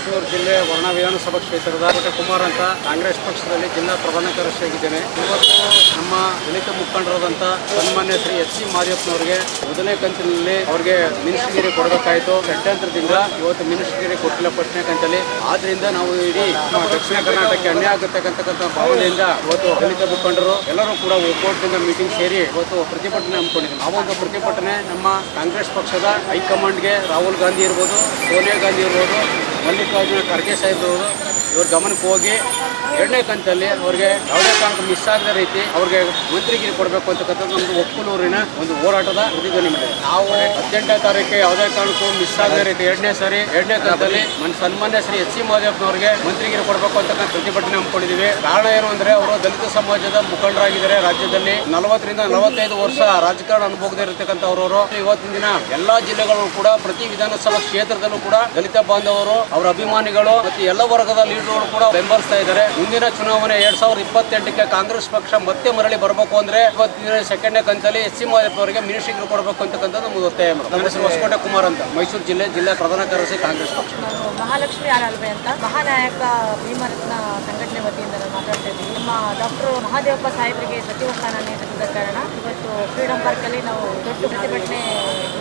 ಮೈಸೂರು ಜಿಲ್ಲೆ ವರ್ಣ ವಿಧಾನಸಭಾ ಕ್ಷೇತ್ರದ ಕೋಟೆ ಕುಮಾರ್ ಅಂತ ಕಾಂಗ್ರೆಸ್ ಪಕ್ಷದಲ್ಲಿ ಜಿಲ್ಲಾ ಪ್ರಧಾನ ಕಾರ್ಯದರ್ಶಿಯಾಗಿದ್ದೇನೆ. ಇವತ್ತು ನಮ್ಮ ದಲಿತ ಮುಖಂಡರಾದಂಥ ಸನ್ಮಾನ್ಯ ಶ್ರೀ ಎಸ್ ಸಿ ಮಾದೇವಪ್ಪನವರಿಗೆ ಮೊದಲನೇ ಕಂತಿನಲ್ಲಿ ಅವರಿಗೆ ಮಿನಿಸ್ಟ್ರಿಗಿರಿ ಕೊಡಬೇಕಾಯಿತು. ಷಡ್ಯಂತ್ರದಿಂದ ಇವತ್ತು ಮಿನಿಸ್ಟ್ರಿಗಿರಿ ಕೊಟ್ಟಿಲ್ಲ ಫಸ್ಟ್ನೇ ಕಂತಲ್ಲಿ. ಆದ್ರಿಂದ ನಾವು ಇಡೀ ದಕ್ಷಿಣ ಕರ್ನಾಟಕಕ್ಕೆ ಅನ್ಯಾಯ ಆಗತಕ್ಕಂಥ ಭಾವನೆಯಿಂದ ಇವತ್ತು ದಲಿತ ಮುಖಂಡರು ಎಲ್ಲರೂ ಕೂಡ ಒಕ್ಕೂಟದಿಂದ ಮೀಟಿಂಗ್ ಸೇರಿ ಇವತ್ತು ಪ್ರತಿಭಟನೆ ಹಮ್ಮಿಕೊಂಡಿದ್ದೀವಿ. ಆ ಒಂದು ಪ್ರತಿಭಟನೆ ನಮ್ಮ ಕಾಂಗ್ರೆಸ್ ಪಕ್ಷದ ಹೈಕಮಾಂಡ್ಗೆ ರಾಹುಲ್ ಗಾಂಧಿ ಇರ್ಬೋದು, ಸೋನಿಯಾ ಗಾಂಧಿ ಇರ್ಬೋದು, ಮಲ್ಲಿಕಾರ್ಜುನ ಖರ್ಗೆ ಸಾಹೇಬ್ ಇರ್ಬೋದು, ಇವ್ರ ಗಮನಕ್ಕೆ ಹೋಗಿ ಎರಡನೇ ಕಂತಲ್ಲಿ ಅವ್ರಿಗೆ ಯಾವುದೇ ಕಾರಣಕ್ಕೂ ಮಿಸ್ ಆಗದ ರೀತಿ ಅವ್ರಿಗೆ ಮಂತ್ರಿಗಿರಿ ಕೊಡಬೇಕು ಅಂತಕ್ಕಂಥದ್ದು ನಮ್ದು ಒಕ್ಕಲೂರಿನ ಒಂದು ಹೋರಾಟದ ಪ್ರತಿಧ್ವನಿ ಮಾಡಿದೆ. ನಾವು 18ನೇ ತಾರೀಕು ಯಾವುದೇ ಕಾರಣಕ್ಕೂ ಮಿಸ್ ಆಗದ ರೀತಿ ಎರಡನೇ ಕಂತಲ್ಲಿ ಸನ್ಮಾನ್ಯ ಶ್ರೀ ಎಸ್ ಸಿ ಮಾದೇವಪ್ಪನವರಿಗೆ ಮಂತ್ರಿಗಿರಿ ಕೊಡಬೇಕು ಅಂತಕ್ಕಂಥ ಪ್ರತಿಭಟನೆ ಹಮ್ಮಿಕೊಂಡಿದ್ದೀವಿ. ಕಾರಣ ಏನು ಅಂದ್ರೆ ಅವರು ದಲಿತ ಸಮಾಜದ ಮುಖಂಡರಾಗಿದ್ದಾರೆ. ರಾಜ್ಯದಲ್ಲಿ 40ರಿಂದ 45 ವರ್ಷ ರಾಜಕಾರಣ ಅನುಭವದ ಇರತಕ್ಕಂಥವ್ರವರು. ಇವತ್ತಿನ ದಿನ ಎಲ್ಲಾ ಜಿಲ್ಲೆಗಳು ಕೂಡ ಪ್ರತಿ ವಿಧಾನಸಭಾ ಕ್ಷೇತ್ರದಲ್ಲೂ ಕೂಡ ದಲಿತ ಬಾಂಧವರು, ಅವರ ಅಭಿಮಾನಿಗಳು ಮತ್ತು ಎಲ್ಲ ವರ್ಗದ ಲೀಡರ್ಗಳು ಕೂಡ ಬೆಂಬಲಿಸ್ತಾ ಇದ್ದಾರೆ. ಮುಂದಿನ ಚುನಾವಣೆ 2028ಕ್ಕೆ ಕಾಂಗ್ರೆಸ್ ಪಕ್ಷ ಮತ್ತೆ ಮರಳಿ ಬರಬೇಕು ಅಂದ್ರೆ ಇವತ್ತಿನ ಸೆಕೆಂಡ್ನೇ ಕಂತಲ್ಲಿ ಎಸ್ ಸಿ ಮಾದೇವಪ್ಪ ಅವರಿಗೆ ಮಿನಿಸ್ಟ್ರಿ ಕೊಡಬೇಕು ಅಂತಕ್ಕಂಥದ್ದು ನಮ್ಗೆ ಒತ್ತಾಯ. ನನ್ನ ಹೆಸರು ಹೊಸಕೋಟೆ ಕುಮಾರ್ ಅಂತ, ಮೈಸೂರು ಜಿಲ್ಲಾ ಪ್ರಧಾನ ಕಾರ್ಯದರ್ಶಿ ಕಾಂಗ್ರೆಸ್ ಪಕ್ಷ. ಮಹಾಲಕ್ಷ್ಮಿ ಆರಾಲ್ವೆ ಅಂತ ಮಹಾನಾಯಕ ಭೀಮರತ್ನ ಸಂಘಟನೆ ವತಿಯಿಂದ ನಾವು ಮಾತಾಡ್ತಾ ಇದ್ದೀವಿ. ನಮ್ಮ ಡಾಕ್ಟರ್ ಮಹಾದೇವಪ್ಪ ಸಾಹೇಬರಿಗೆ ಸಚಿವ ಸ್ಥಾನ ನೀಡಿದ ಕಾರಣ ಇವತ್ತು ಫ್ರೀಡಂ ಪಾರ್ಕ್ ಅಲ್ಲಿ ನಾವು ದೊಡ್ಡ ಪ್ರತಿಭಟನೆ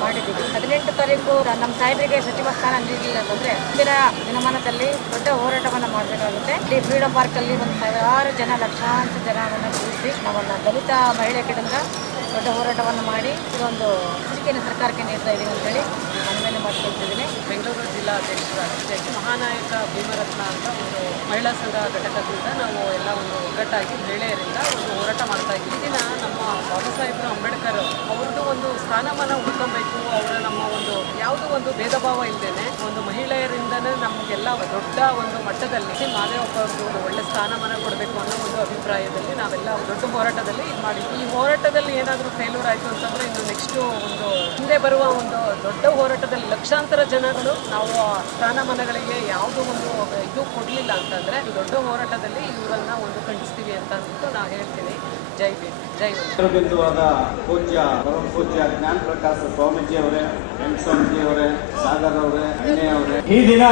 ಮಾಡಿದ್ದೀವಿ. 18 ತಾರೀಕು ನಮ್ಮ ಸಾಹೇಬರಿಗೆ ಸಚಿವ ಸ್ಥಾನ ನೀಡಲಿಲ್ಲ ಅಂತಂದ್ರೆ ಮುಂದಿನ ದಿನಮಾನದಲ್ಲಿ ದೊಡ್ಡ ಹೋರಾಟವನ್ನು ಮಾಡಬೇಕಾಗುತ್ತೆ. ಇಲ್ಲಿ ಫ್ರೀಡಂ ಪಾರ್ಕ್ ಅಲ್ಲಿ 1,000 ಜನ, ಲಕ್ಷಾಂತರ ಜನವನ್ನು ಕೂರಿಸಿ ನಾವನ್ನ ದಲಿತ ಮಹಿಳೆ ಕಡೆಯಿಂದ ದೊಡ್ಡ ಹೋರಾಟವನ್ನು ಮಾಡಿ ಇದೊಂದು ಸೂಚಿಕೆಯನ್ನು ಸರ್ಕಾರಕ್ಕೆ ನೀಡ್ತಾ ಇದ್ದೀವಿ ಅಂತೇಳಿ ಮನವಿಯನ್ನು ಮಾಡಿಕೊಳ್ತಿದ್ದೀನಿ. ಬೆಂಗಳೂರು ಜಿಲ್ಲಾ ಅಧ್ಯಕ್ಷರಾಗಿ ಮಹಾನಾಯಕ ಭೀಮರತ್ನ ಅಂತ ಒಂದು ಮಹಿಳಾ ಸಂಘ ಘಟಕದಿಂದ ನಾವು ಎಲ್ಲ ಒಂದು ಒಗ್ಗಟ್ಟಾಗಿ ಮಹಿಳೆಯರಿಂದ ಒಂದು ಹೋರಾಟ ಮಾಡ್ತಾ ಇದ್ದೀವಿ. ಈ ದಿನ ನಮ್ಮ ಬಾಬಾ ಸಾಹೇಬ್ ಅಂಬೇಡ್ಕರ್ ಅವ್ರದ್ದು ಒಂದು ಸ್ಥಾನಮಾನ ಉಳ್ಕೊಬೇಕು. ಅವರ ನಮ್ಮ ಒಂದು ಯಾವುದೋ ಒಂದು ಭೇದ ಭಾವ ಇಲ್ಲದೇನೆ ಒಂದು ಮಹಿಳೆಯರಿಂದನೇ ನಮಗೆಲ್ಲ ದೊಡ್ಡ ಒಂದು ಮಟ್ಟದಲ್ಲಿ ಮಾದೇವಪ್ಪ ಅವ್ರಿಗೆ ಒಂದು ಒಳ್ಳೆ ಸ್ಥಾನಮಾನ ಕೊಡಬೇಕು ಅನ್ನೋ ಒಂದು ಅಭಿಪ್ರಾಯದಲ್ಲಿ ನಾವೆಲ್ಲ ದೊಡ್ಡ ಹೋರಾಟದಲ್ಲಿ ಇದು ಮಾಡಿದ್ವಿ. ಈ ಹೋರಾಟದಲ್ಲಿ ಏನಾದರೂ ಫೇಲ್ಯೂರ್ ಆಯಿತು ಅಂತಂದರೆ ಇನ್ನು ನೆಕ್ಸ್ಟು ಒಂದು ಹಿಂದೆ ಬರುವ ಒಂದು ದೊಡ್ಡ ಹೋರಾಟದಲ್ಲಿ ಲಕ್ಷಾಂತರ ಜನಗಳು ನಾವು ಸ್ಥಾನಮಾನಗಳಿಗೆ ಯಾವುದೋ ಒಂದು ಇದು ಕೊಡಲಿಲ್ಲ ಅಂತಂದರೆ ದೊಡ್ಡ ಹೋರಾಟದಲ್ಲಿ ಇವರನ್ನು ಒಂದು ಖಂಡಿಸ್ತೀವಿ ಅಂತ ಅಂದ್ಬಿಟ್ಟು ನಾವು ಹೇಳ್ತೀನಿ. ಜೈ ಭೀಮ್, ಜೈ ಭೀಮ್. ಬಿಂದುವಾದ ಪೂಜ್ಯ ಪರಮ ಪೂಜ್ಯ ಜ್ಞಾನ ಪ್ರಕಾಶ ಸ್ವಾಮೀಜಿ ಅವರೇ, ಸ್ವಾಮೀಜಿ ಅವರೇ, ಸಾಗರ್ ಅವರೇ, ಅಣ್ಣೆ ಅವರೇ, ಈ ದಿನ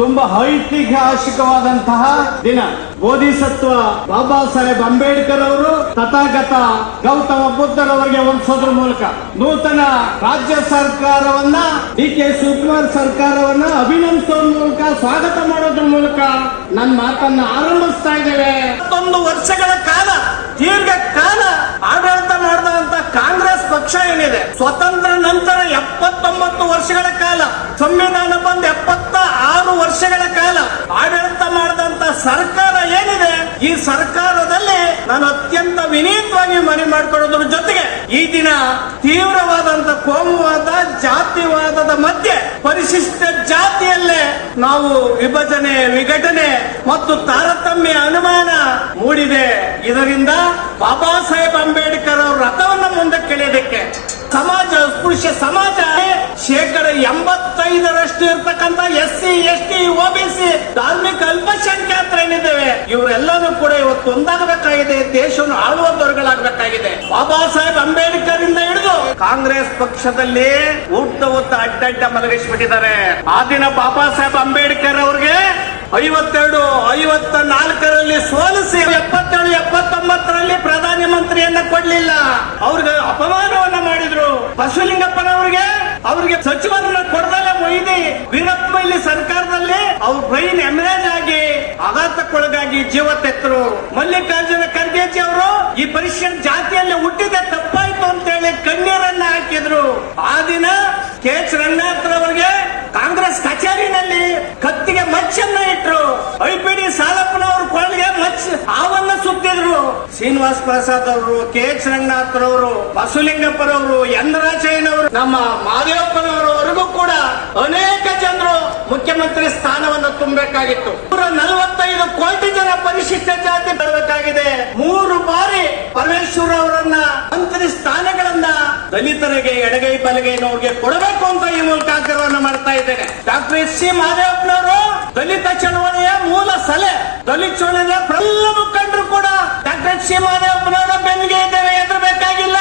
ತುಂಬಾ ಐತಿಹಾಸಿಕವಾದಂತಹ ದಿನ. ಬೋಧಿಸತ್ವ ಬಾಬಾ ಸಾಹೇಬ್ ಅಂಬೇಡ್ಕರ್ ಅವರು ತಥಾಗತ ಗೌತಮ ಬುದ್ಧರವರಿಗೆ ವಂದಿಸೋದ್ರ ಮೂಲಕ ನೂತನ ರಾಜ್ಯ ಸರ್ಕಾರವನ್ನ DK ಶಿವಕುಮಾರ್ ಸರ್ಕಾರವನ್ನ ಅಭಿನಂದಿಸೋದ್ರ ಮೂಲಕ, ಸ್ವಾಗತ ಮಾಡೋದ್ರ ಮೂಲಕ ನನ್ನ ಮಾತನ್ನ ಆರಂಭಿಸ್ತಾ ಇದ್ದೇವೆ. 11 ವರ್ಷಗಳ ಕಾಲ, ದೀರ್ಘ ಕಾಲ ಆಡಳಿತ ಮಾಡಿದಂತ ಕಾಂಗ್ರೆಸ್ ಪಕ್ಷ ಏನಿದೆ, ಸ್ವತಂತ್ರ ನಂತರ 79 ವರ್ಷಗಳ ಕಾಲ, ಸಂವಿಧಾನ ಬಂದು 76 ವರ್ಷಗಳ ಕಾಲ ಆಡಳಿತ ಮಾಡಿದಂತ ಸರ್ಕಾರ ಏನಿದೆ, ಈ ಸರ್ಕಾರದಲ್ಲಿ ನಾನು ಅತ್ಯಂತ ವಿನೀತವಾಗಿ ಮನವಿ ಮಾಡಿಕೊಳ್ಳೋದ್ರ ಜೊತೆಗೆ ಈ ದಿನ ತೀವ್ರವಾದಂತ ಕೋಮುವಾದ, ಜಾತಿವಾದದ ಮಧ್ಯೆ ಪರಿಶಿಷ್ಟ ಜಾತಿಯಲ್ಲೇ ನಾವು ವಿಭಜನೆ, ವಿಘಟನೆ ಮತ್ತು ತಾರತಮ್ಯ ಅನುಮಾನ ಮೂಡಿದೆ. ಇದರಿಂದ ಬಾಬಾ ಸಾಹೇಬ್ ಅಂಬೇಡ್ಕರ್ ಅವರ ರಥವನ್ನು ಮುಂದಕ್ಕೆ ಎಳೆಯೋದಕ್ಕೆ ಸಮಾಜ, ಸ್ಪೃಶ್ಯ ಸಮಾಜ 85% ಇರ್ತಕ್ಕಂಥ SC, ST, OBC ಧಾರ್ಮಿಕ ಅಲ್ಪಸಂಖ್ಯಾತರೇನಿದ್ದೇವೆ ಇವರೆಲ್ಲರೂ ಕೂಡ ಇವತ್ತು ಒಂದಾಗಬೇಕಾಗಿದೆ. ದೇಶವನ್ನು ಆಳುವ ವರ್ಗಗಳಾಗಬೇಕಾಗಿದೆ. ಬಾಬಾ ಸಾಹೇಬ್ ಅಂಬೇಡ್ಕರ್ ಇಂದ ಹಿಡಿದು ಕಾಂಗ್ರೆಸ್ ಪಕ್ಷದಲ್ಲಿ ಊಟ ಅಡ್ಡಡ್ಡ ಮಲಗಿಸ್ಬಿಟ್ಟಿದ್ದಾರೆ. ಆ ದಿನ ಬಾಬಾ ಸಾಹೇಬ್ ಅಂಬೇಡ್ಕರ್ ಅವ್ರಿಗೆ 52, 54ರಲ್ಲಿ ಸೋಲಿಸಿ 77, 79ರಲ್ಲಿ ಪ್ರಧಾನಿ ಮಂತ್ರಿಯನ್ನ ಕೊಡ್ಲಿಲ್ಲ. ಅವ್ರಿಗೆ ಅಪಮಾನವನ್ನ ಮಾಡಿದ್ರು. ಬಸವಲಿಂಗಪ್ಪನವ್ರಿಗೆ ಸಚಿವರನ್ನ ಕೊಡದಲ್ಲೇ ಮೊಯ್ದಿ ವೀರಪ್ಪ ಮೊಯ್ಲಿ ಸರ್ಕಾರದಲ್ಲಿ ಅವ್ರ ಬ್ರೈನ್ ಎಮ್ರೇಜ್ ಆಗಿ ಆಘಾತಕ್ಕೊಳಗಾಗಿ ಜೀವ ತೆತ್ತರು. ಮಲ್ಲಿಕಾರ್ಜುನ ಖರ್ಗೆಜಿ ಅವರು ಈ ಪರಿಶಿಷ್ಟ ಜಾತಿಯಲ್ಲಿ ಹುಟ್ಟಿದ ತಪ್ಪಾಯ್ತು ಅಂತೇಳಿ ಕಣ್ಣೀರನ್ನ ಹಾಕಿದ್ರು. ಆ ದಿನ KH ರಂಗನಾಥ್ರವರಿಗೆ ಕಾಂಗ್ರೆಸ್ ಕಚೇರಿನಲ್ಲಿ ಕತ್ತಿಗೆ ಮಚ್ಚನ್ನ ಇಟ್ರು. IPD ಸಾಲಪ್ಪನವರು ಕೊಳ್ಳಿಗೆ ಹಾವನ್ನ ಸುತ್ತಿದ್ರು. ಶ್ರೀನಿವಾಸ್ ಪ್ರಸಾದ್ ಅವರು, KH ರಂಗನಾಥ್ರವರು, ಬಸವಲಿಂಗಪ್ಪನವರು, ಯಂದ್ರಾಚಯ್ಯನವರು, ನಮ್ಮ ಮಾದೇವಪ್ಪನವರವರೆಗೂ ಕೂಡ ಅನೇಕ ಜನರು ಮುಖ್ಯಮಂತ್ರಿ ಸ್ಥಾನವನ್ನು ತುಂಬಬೇಕಾಗಿತ್ತು. 145 ಕೋಟಿ ಜನ ಪರಿಶಿಷ್ಟ ಜಾತಿ ಬರಬೇಕಾಗಿದೆ. 3 ಬಾರಿ ಪರಮೇಶ್ವರ್ ಅವರನ್ನ ಮಂತ್ರಿ ಸ್ಥಾನಗಳನ್ನ ದಲಿತರಿಗೆ ಎಡಗೈ ಬಲಗೈನವ್ರಿಗೆ ಕೊಡಬೇಕು ಅಂತ ಈ ಮೂಲಕ ಆಗ್ರಹವನ್ನು ಮಾಡ್ತಾ ಇದ್ದೇನೆ. ಡಾಕ್ಟರ್ SC ಮಾದೇವಪ್ಪನವರು ದಲಿತ ಚಳವಳಿಯ ಮೂಲ ಸಲೆ, ದಲಿತ ಚಳವಳಿಯ ಪ್ರಬಲ ಮುಖಂಡರು ಕೂಡ ಡಾಕ್ಟರ್ SC ಮಾದೇವಪ್ಪನವರ ಬೆನ್ನಿಗೆ ಇದ್ದೇವೆ, ಎದುರಬೇಕಾಗಿಲ್ಲ.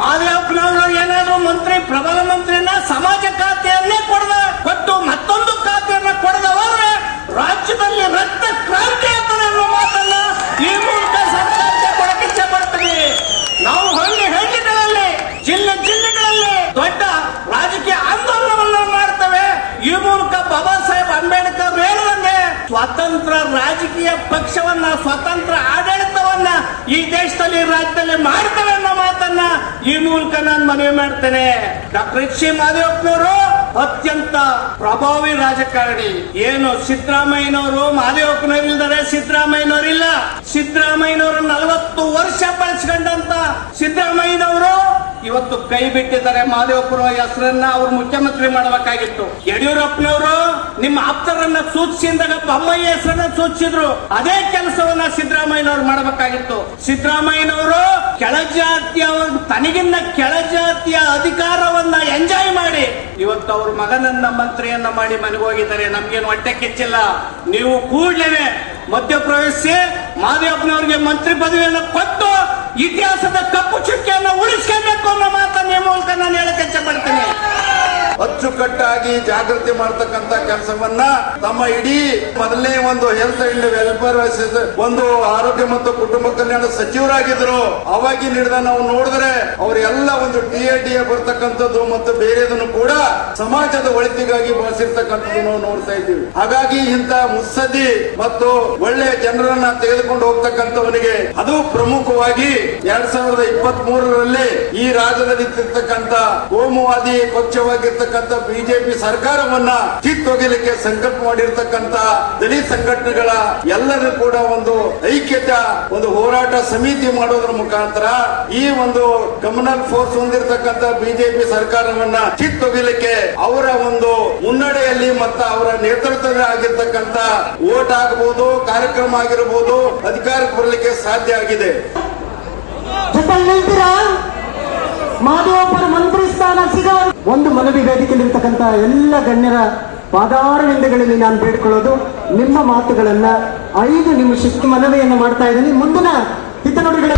ಮಾದೇವಪ್ಪನವರು ಏನಾದ್ರು ಮಂತ್ರಿ, ಪ್ರಬಲ ಮಂತ್ರಿನ ಸಮಾಜ ಖಾತೆಯನ್ನೇ ಕೊಟ್ಟು ಮತ್ತೊಂದು ಖಾತೆಯನ್ನ ಕೊಡದವರೇ ಸ್ವತಂತ್ರ ರಾಜಕೀಯ ಪಕ್ಷವನ್ನ, ಸ್ವತಂತ್ರ ಆಡಳಿತವನ್ನ ಈ ದೇಶದಲ್ಲಿ, ರಾಜ್ಯದಲ್ಲಿ ಮಾಡ್ತೇವೆ ಅನ್ನೋ ಮಾತನ್ನ ಈ ಮೂಲಕ ನಾನು ಮನವಿ ಮಾಡ್ತೇನೆ. ಡಾಕ್ಟರ್ ಎಚ್ ಸಿ ಮಹದೇವಪ್ಪನವರು ಅತ್ಯಂತ ಪ್ರಭಾವಿ ರಾಜಕಾರಣಿ. ಏನು ಸಿದ್ದರಾಮಯ್ಯನವರು ಮಹದೇವಪ್ಪನವರಿದ್ದಾರೆ, ಸಿದ್ದರಾಮಯ್ಯನವರಿಲ್ಲ. ಸಿದ್ದರಾಮಯ್ಯನವರು 40 ವರ್ಷ ಬಳಸ್ಕೊಂಡಂತ ಸಿದ್ದರಾಮಯ್ಯನವರು ಇವತ್ತು ಕೈ ಬಿಟ್ಟಿದ್ದಾರೆ. ಮಹದೇವಪ್ಪನ ಹೆಸರನ್ನ ಅವ್ರು ಮುಖ್ಯಮಂತ್ರಿ ಮಾಡಬೇಕಾಗಿತ್ತು. ಯಡಿಯೂರಪ್ಪನವರು ನಿಮ್ಮ ಆಪ್ತರನ್ನ ಸೂಚಿಸಿದಾಗ ಬೊಮ್ಮಾಯಿ ಹೆಸರನ್ನ ಸೂಚಿಸಿದ್ರು. ಅದೇ ಕೆಲಸವನ್ನ ಸಿದ್ದರಾಮಯ್ಯನವರು ಮಾಡಬೇಕಾಗಿತ್ತು. ಸಿದ್ದರಾಮಯ್ಯನವರು ಕೆಳಜಾತಿಯ, ತನಗಿನ್ನ ಕೆಳಜಾತಿಯ ಅಧಿಕಾರವನ್ನ ಎಂಜಾಯ್ ಮಾಡಿ ಇವತ್ತು ಅವ್ರ ಮಗನನ್ನ ಮಂತ್ರಿಯನ್ನ ಮಾಡಿ ಮನೆಗೆ ಹೋಗಿದ್ದಾರೆ. ನಮ್ಗೇನು ಹೊಟ್ಟೆ ಕಿಚ್ಚಿಲ್ಲ. ನೀವು ಕೂಡಲೇ ಮಧ್ಯಪ್ರವೇಶಿಸಿ ಮಹದೇವಪ್ಪನವರಿಗೆ ಮಂತ್ರಿ ಪದವಿಯನ್ನು ಕೊಟ್ಟು ಇತಿಹಾಸದ ಕಪ್ಪು ಚುಕ್ಕಿಯನ್ನು ಉಳಿಸ್ಕೋಬೇಕು ಅನ್ನೋ ಮಾತನ್ನ ಈ ಮೂಲಕ ನಾನು ಹೇಳಕ್ಕೆ ಇಚ್ಛೆಪಡ್ತೀನಿ. ಅಚ್ಚುಕಟ್ಟಾಗಿ ಜಾಗೃತಿ ಮಾಡ್ತಕ್ಕಂತ ಕೆಲಸವನ್ನ ತಮ್ಮ ಇಡೀ ಮೊದಲನೇ ಒಂದು ಹೆಲ್ತ್ ಅಂಡ್ ವೆಲ್ಫೇರ್ ಒಂದು ಆರೋಗ್ಯ ಮತ್ತು ಕುಟುಂಬ ಕಲ್ಯಾಣ ಸಚಿವರಾಗಿದ್ರು. ಅವಾಗಿ ಹಿಡಿದ ನಾವು ನೋಡಿದ್ರೆ ಅವರೆಲ್ಲ ಒಂದು DA ಬರ್ತಕ್ಕಂಥದ್ದು ಮತ್ತು ಬೇರೆದನ್ನು ಕೂಡ ಸಮಾಜದ ಒಳಿತಿಗಾಗಿ ಬಳಸಿರ್ತಕ್ಕಂಥದ್ದು ನಾವು ನೋಡ್ತಾ ಇದ್ದೀವಿ. ಹಾಗಾಗಿ ಇಂತ ಮುತ್ಸದ್ದಿ ಮತ್ತು ಒಳ್ಳೆಯ ಜನರನ್ನ ತೆಗೆದುಕೊಂಡು ಹೋಗ್ತಕ್ಕಂಥವನಿಗೆ, ಅದು ಪ್ರಮುಖವಾಗಿ 2023ರಲ್ಲಿ ಈ ರಾಜ್ಯದಲ್ಲಿ ಇರ್ತಕ್ಕಂಥ ಕೋಮುವಾದಿ ಪಕ್ಷವಾಗಿರ್ತಕ್ಕಂಥ ಬಿಜೆಪಿ ಸರ್ಕಾರವನ್ನ ಕಿತ್ತೊಗೆಯಲಿಕ್ಕೆ ಸಂಕಲ್ಪ ಮಾಡಿರ್ತಕ್ಕಂಥ ದಲಿತ ಸಂಘಟನೆಗಳ ಎಲ್ಲರೂ ಕೂಡ ಒಂದು ಐಕ್ಯತೆ, ಒಂದು ಹೋರಾಟ ಸಮಿತಿ ಮಾಡೋದ್ರ ಮುಖಾಂತರ ಈ ಒಂದು ಕಮ್ಯುನಲ್ ಫೋರ್ಸ್ ಹೊಂದಿರತಕ್ಕಂಥ ಬಿಜೆಪಿ ಸರ್ಕಾರವನ್ನ ಕಿತ್ತೊಗೆಯಲಿಕ್ಕೆ ಅವರ ಒಂದು ಮುನ್ನಡೆಯಲ್ಲಿ ಮತ್ತು ಅವರ ನೇತೃತ್ವದಲ್ಲಿ ಆಗಿರ್ತಕ್ಕಂಥ ವೋಟ್ ಆಗಬಹುದು, ಕಾರ್ಯಕ್ರಮ ಆಗಿರಬಹುದು, ಅಧಿಕಾರಕ್ಕೆ ಬರಲಿಕ್ಕೆ ಸಾಧ್ಯ ಆಗಿದೆ. ಮಹದೇವಪ್ಪನ ಮಂತ್ರಿ ಸ್ಥಾನ ಸಿಗೋ ಒಂದು ಮನವಿ ವೇದಿಕೆಯಲ್ಲಿರ್ತಕ್ಕಂಥ ಎಲ್ಲ ಗಣ್ಯರ ಪಾದಾರವಿಂದಗಳಲ್ಲಿ ನಾನು ಬೇಡಿಕೊಳ್ಳೋದು, ನಿಮ್ಮ ಮಾತುಗಳನ್ನ 5 ನಿಮಿಷಕ್ಕೆ ಮನವಿಯನ್ನು ಮಾಡ್ತಾ ಇದ್ದೀನಿ. ಮುಂದಿನ ಹಿತನುಡಿಗಳ